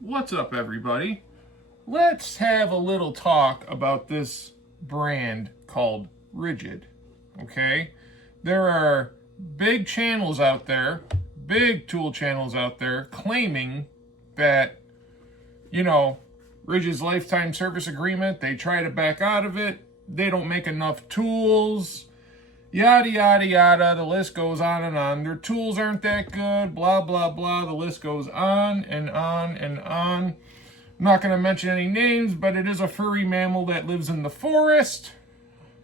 What's up, everybody? Let's have a little talk about this brand called Ridgid, okay? There are big channels out there, big tool channels out there claiming that, Ridgid's lifetime service agreement, they try to back out of it, they don't make enough tools, yada, yada, yada, the list goes on and on. Their tools aren't that good, blah, blah, blah. The list goes on and on and on. I'm not going to mention any names, but it is a furry mammal that lives in the forest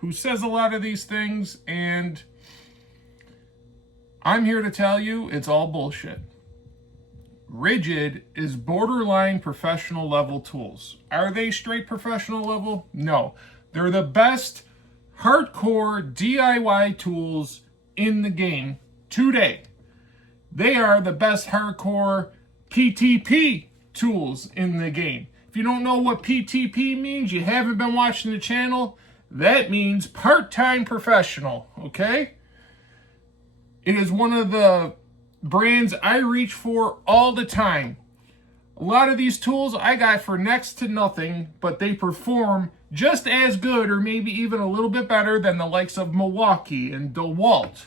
who says a lot of these things, and I'm here to tell you it's all bullshit. Ridgid is borderline professional level tools. Are they straight professional level? No. They're the best hardcore DIY tools in the game today. They are the best hardcore PTP tools in the game. If you don't know what PTP means, you haven't been watching the channel, that means part-time professional, okay? It is one of the brands I reach for all the time. A lot of these tools I got for next to nothing, but they perform just as good or maybe even a little bit better than the likes of Milwaukee and DeWalt.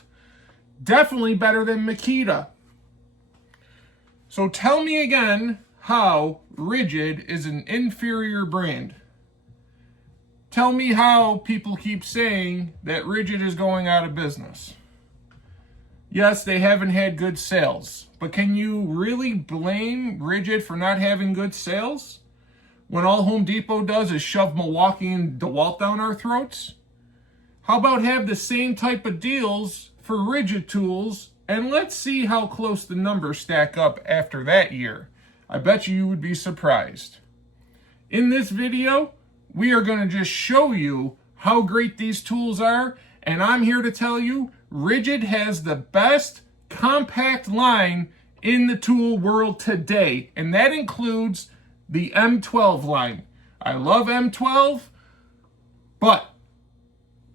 Definitely better than Makita. So tell me again how Ridgid is an inferior brand. Tell me how people keep saying that Ridgid is going out of business. Yes, they haven't had good sales, but can you really blame Ridgid for not having good sales when all Home Depot does is shove Milwaukee and DeWalt down our throats? How about have the same type of deals for Ridgid tools, and let's see how close the numbers stack up after that year. I bet you would be surprised. In this video, we are going to just show you how great these tools are, and I'm here to tell you Ridgid has the best compact line in the tool world today, and that includes the M12 line. I love M12, but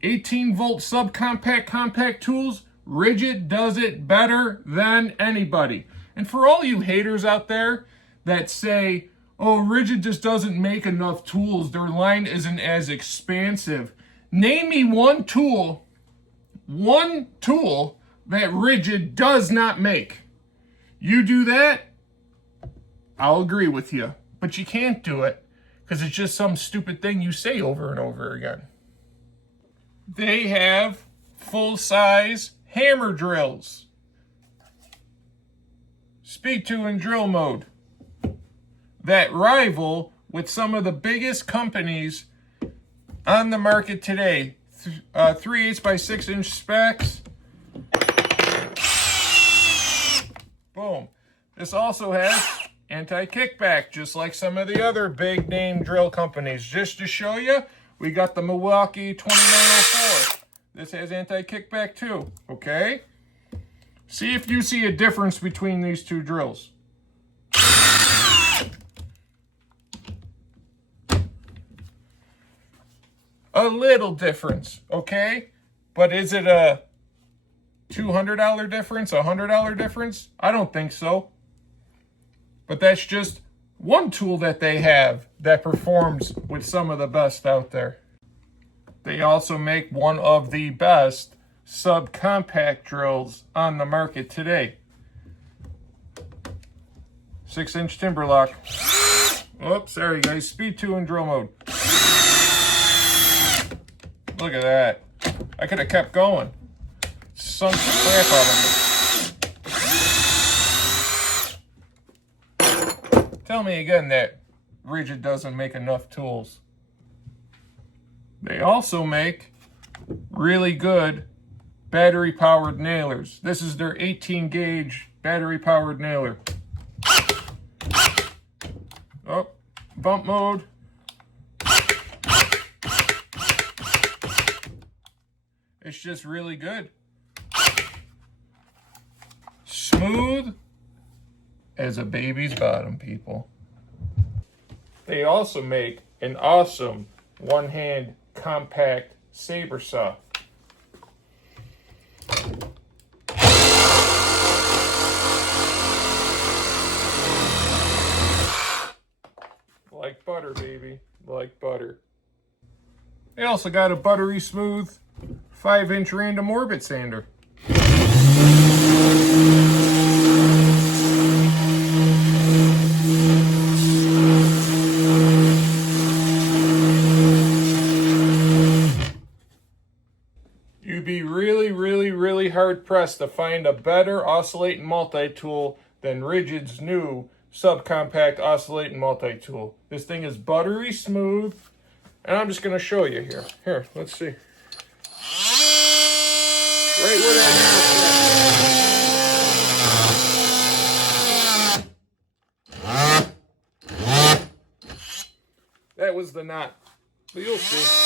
18-volt subcompact compact tools, Ridgid does it better than anybody. And for all you haters out there that say, oh, Ridgid just doesn't make enough tools, their line isn't as expansive, name me one tool that Ridgid does not make. You do that, I'll agree with you. But you can't do it because it's just some stupid thing you say over and over again. They have full-size hammer drills. Speed 2 and drill mode that rival with some of the biggest companies on the market today. 3/8 by 6 inch specs. Boom. This also has anti-kickback, just like some of the other big name drill companies. Just to show you, we got the Milwaukee 2904. This has anti-kickback too, okay? See if you see a difference between these two drills. A little difference, okay? But is it a $200 difference, a $100 difference? I don't think so. But that's just one tool that they have that performs with some of the best out there. They also make one of the best subcompact drills on the market today. 6-inch timber lock. Oops, sorry guys, speed 2 in drill mode. Look at that. I could have kept going. Sunk the crap out of me. Tell me again that Ridgid doesn't make enough tools. They also make really good battery powered nailers. This is their 18 gauge battery powered nailer. Oh, bump mode. It's just really good. Smooth as a baby's bottom, people. They also make an awesome one-hand compact saber saw. butter, baby. Like butter. They also got a buttery smooth 5-inch random orbit sander. You'd be really hard pressed to find a better oscillating multi-tool than Ridgid's new subcompact oscillating multi-tool. This thing is buttery smooth, and I'm just going to show you here. Here, let's see. Right where that was the knot, but you'll see.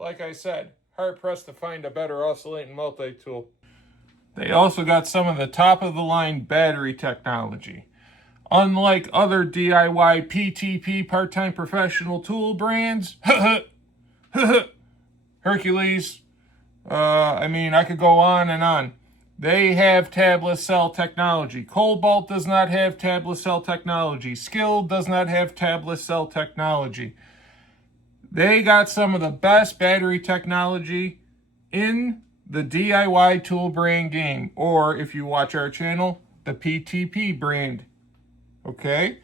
Like I said, hard pressed to find a better oscillating multi-tool. They also got some of the top of the line battery technology. Unlike other DIY PTP part-time professional tool brands, Hercules, I could go on and on. They have tabless cell technology. Cobalt does not have tabless cell technology. Skill does not have tabless cell technology. They got some of the best battery technology in the DIY tool brand game, or if you watch our channel, the PTP brand. Okay?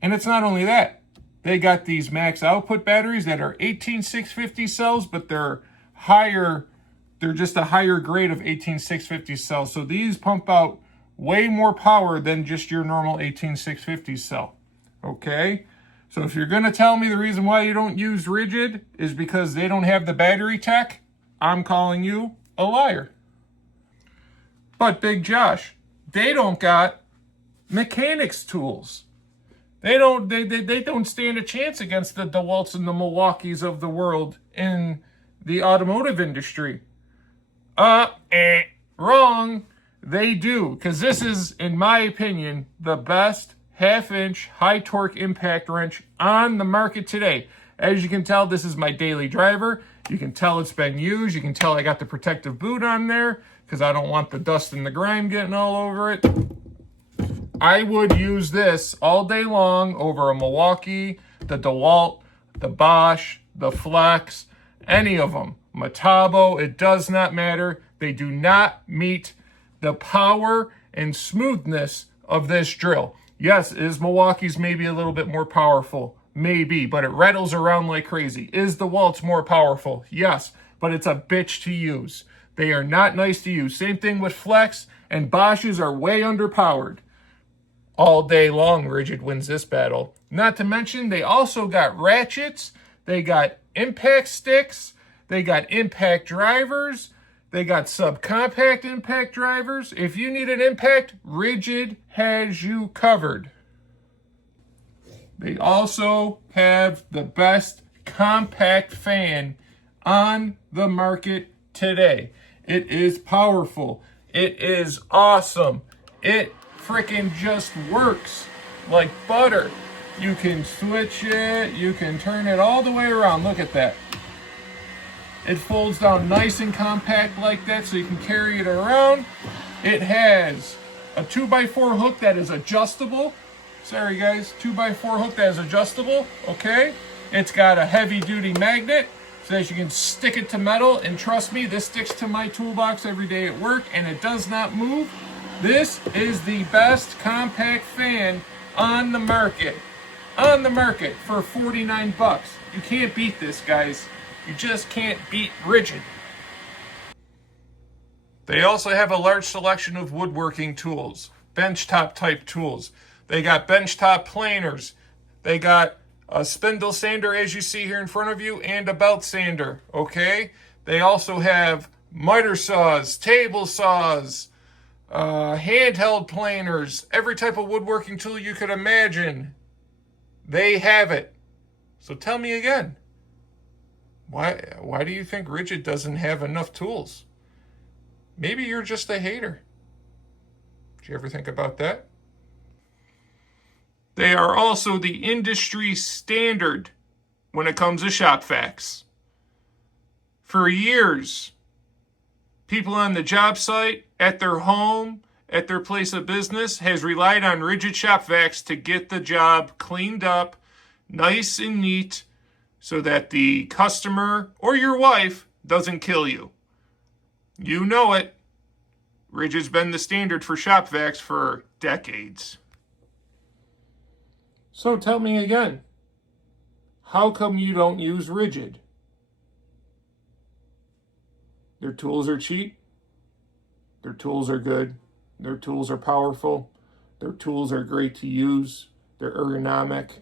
And it's not only that. They got these max output batteries that are 18650 cells, but they're higher. They're just a higher grade of 18650 cells. So these pump out way more power than just your normal 18650 cell. Okay? So if you're going to tell me the reason why you don't use Ridgid is because they don't have the battery tech, I'm calling you a liar. But Big Josh, they don't got mechanics tools. They don't stand a chance against the DeWalts and the Milwaukees of the world in the automotive industry. Wrong. They do, because this is, in my opinion, the best half-inch high-torque impact wrench on the market today. As you can tell, this is my daily driver. You can tell it's been used. You can tell I got the protective boot on there because I don't want the dust and the grime getting all over it. I would use this all day long over a Milwaukee, the DeWalt, the Bosch, the Flex, any of them. Metabo, it does not matter. They do not meet the power and smoothness of this drill. Yes, is Milwaukee's maybe a little bit more powerful? Maybe, but it rattles around like crazy. Is the DeWalt's more powerful? Yes, but it's a bitch to use. They are not nice to use. Same thing with Flex, and Bosch's are way underpowered. All day long, Ridgid wins this battle. Not to mention, they also got ratchets, they got impact sticks, they got impact drivers, they got subcompact impact drivers. If you need an impact, Ridgid has you covered. They also have the best compact fan on the market today. It is powerful. It is awesome. It freaking just works like butter. You can switch it. You can turn it all the way around. Look at that. It folds down nice and compact like that so you can carry it around. It has a 2x4 hook that is adjustable. Sorry guys, 2x4 hook that is adjustable, okay? It's got a heavy duty magnet so that you can stick it to metal, and trust me, this sticks to my toolbox every day at work and it does not move. This is the best compact fan on the market. on the market for 49 bucks. You can't beat this, guys. You just can't beat Ridgid. They also have a large selection of woodworking tools, benchtop type tools. They got benchtop planers. They got a spindle sander, as you see here in front of you, and a belt sander, okay? They also have miter saws, table saws, handheld planers, every type of woodworking tool you could imagine. They have it. So tell me again, why do you think Ridgid doesn't have enough tools? Maybe you're just a hater. Did you ever think about that? They are also the industry standard when it comes to ShopVax. For years, people on the job site, at their home, at their place of business, has relied on Ridgid ShopVax to get the job cleaned up, nice and neat, so that the customer or your wife doesn't kill you. You know it. Ridgid's been the standard for ShopVax for decades. So tell me again, how come you don't use Ridgid? Their tools are cheap. Their tools are good. Their tools are powerful. Their tools are great to use. They're ergonomic.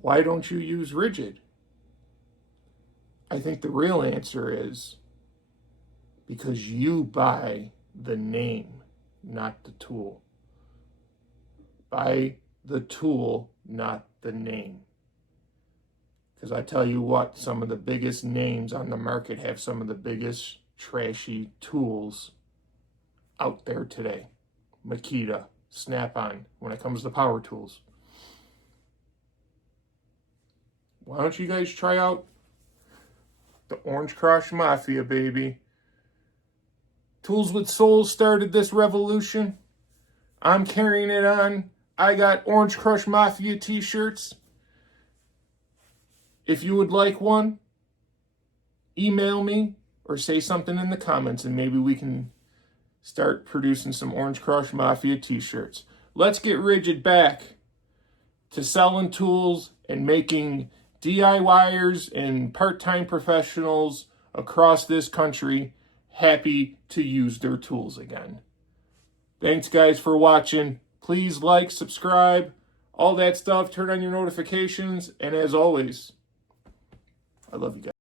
Why don't you use Ridgid? I think the real answer is because you buy the name, not the tool. Buy the tool, not the name. Because I tell you what, some of the biggest names on the market have some of the biggest trashy tools out there today. Makita, Snap-on, when it comes to power tools. Why don't you guys try out the Orange Crush Mafia, baby? Tools with Souls started this revolution. I'm carrying it on. I got Orange Crush Mafia t-shirts. If you would like one, email me or say something in the comments and maybe we can start producing some Orange Crush Mafia t-shirts. Let's get Ridgid back to selling tools and making DIYers and part-time professionals across this country happy to use their tools again. Thanks, guys, for watching. Please like, subscribe, all that stuff. Turn on your notifications. And as always, I love you guys.